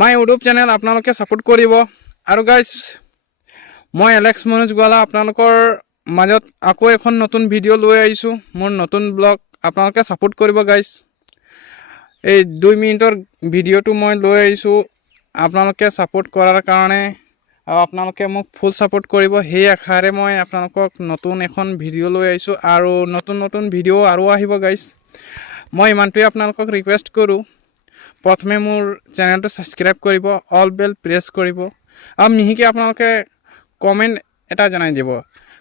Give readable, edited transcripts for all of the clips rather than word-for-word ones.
my YouTube channel আপোনালোকে support কৰিব আৰু গাইস মই এলেক্স মনোজ গোৱালা আপোনালোকৰ মাজত আকৌ এখন নতুন ভিডিও লৈ আহিছো মোৰ নতুন ব্লগ আপোনালোকে সাপোৰ্ট কৰিব গাইস এই 2 মিনিটৰ ভিডিওটো মই লৈ আহিছো আপোনালোকে সাপোৰ্ট কৰাৰ কাৰণে আৰু আপোনালোকে মোক ফুল সাপোৰ্ট কৰিব সেই আশাৰে মই আপোনালোকক নতুন এখন ভিডিও লৈ আহিছো আৰু নতুন ভিডিও আৰু আহিব গাইস মই ইমানটোই আপোনালোকক ৰিকুৱেষ্ট কৰো প্ৰথমে মোৰ চেনেলটো সাবস্ক্ৰাইব কৰিব অল বেল প্ৰেছ কৰিব আৰু মিহিকে আপোনালোকে কমেন্ট এটা জনাই দিব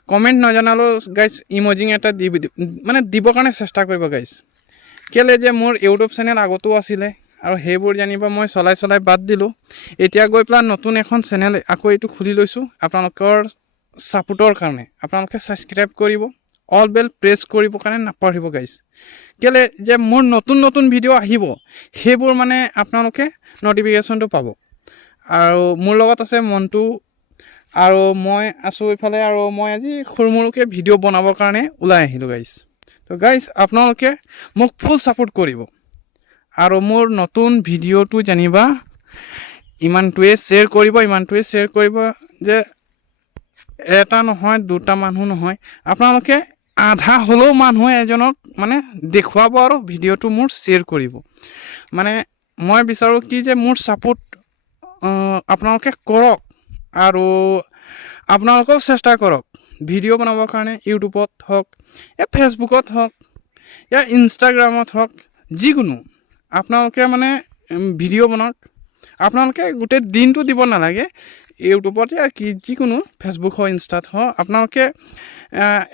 কমেন্ট নজনালো গাইস ইমোজিং এটা মানে দিব কাৰণে চেষ্টা কৰিব গাইস কেলে যে মোৰ ইউটিউব চেনেল আগতো আছিলে আৰু হেবোৰ জানিবা মই চলাই বাদ দিলো এতিয়া গৈ প্লান নতুন এখন চেনেল আকৌ এটো খুলি লৈছো আপোনালোকৰ সাপোৰ্টৰ কাৰণে আপোনালোকে সাবস্ক্ৰাইব কৰিব অল বেল প্ৰেছ কৰিব কাৰণে নাপাহৰিব গাইস কেলে যে মোৰ নতুন ভিডিও আহিব হেবোৰ মানে আপোনালোকে নটিফিকেশনটো পাব আৰু মোৰ লগত আছে মন্টু আৰু মই আছো ইফালে আৰু মই আজি খুৰমুৰুকে ভিডিও বনাবৰ কাৰণে ওলাই আহিলো গাইস তো গাইস আপোনালোকে মোক ফুল সাপোৰ্ট কৰিব আৰু মোৰ নতুন ভিডিওটো জানিবা ইমানটোৱে শেয়াৰ কৰিব যে এটা নহয় দুটা মানুহ নহয় আপোনালোকে আধা হলো মানুহ এজনক মানে দেখুৱাব আৰু ভিডিওটো মোৰ শেয়াৰ কৰিব মানে মই বিচাৰো কি যে মোৰ সাপোৰ্ট আপোনালোকে কৰক আৰু আপোনালোকেও চেষ্টা কৰক ভিডিও বনাবৰ কাৰণে ইউটিউবত হওক या ফেসবুকত হওক या ইনষ্টাগ্ৰামত হওক যিকোনো আপোনালোকে মানে ভিডিও বনাওক আপোনালোকে গোটেই দিনটো দিব নালাগে ইউটিউবত या যিকোনো ফেসবুক হয় ইনষ্টাত হয় আপোনালোকে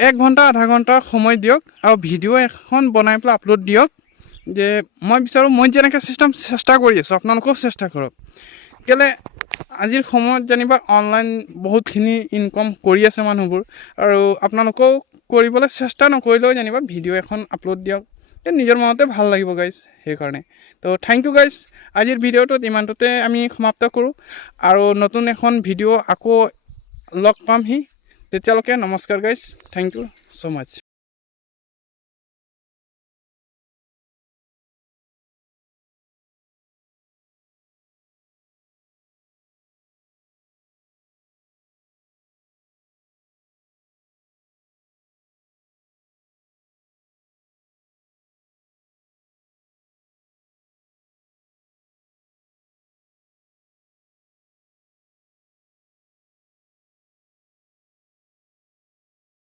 1 ঘন্টা আধা ঘন্টা সময় দিয়ক আৰু ভিডিও এখন বনাই পেলাই আপলোড দিয়ক যে মই বিচাৰো মই যেনেকৈ চেষ্টা কৰি আছো আপোনালোকেও চেষ্টা কৰক কেলে আজিৰ সময়ত জানিবা অনলাইন বহুতখিনি ইনকাম কৰি আছে মানুহবোৰ আৰু আপোনালোকেও কৰিবলৈ চেষ্টা নকৰিলেও জানিবা ভিডিও এখন আপলোড দিয়ক নিজৰ মনতে ভাল লাগিব গাইস সেই কাৰণে তো থ্যাংক ইউ গাইস আজিৰ ভিডিওটো ইমানটোতে আমি সমাপ্ত কৰো আৰু নতুন এখন ভিডিও আকৌ লগ পামহি তেতিয়ালৈকে নমস্কাৰ গাইস থ্যাংক ইউ সো মাচ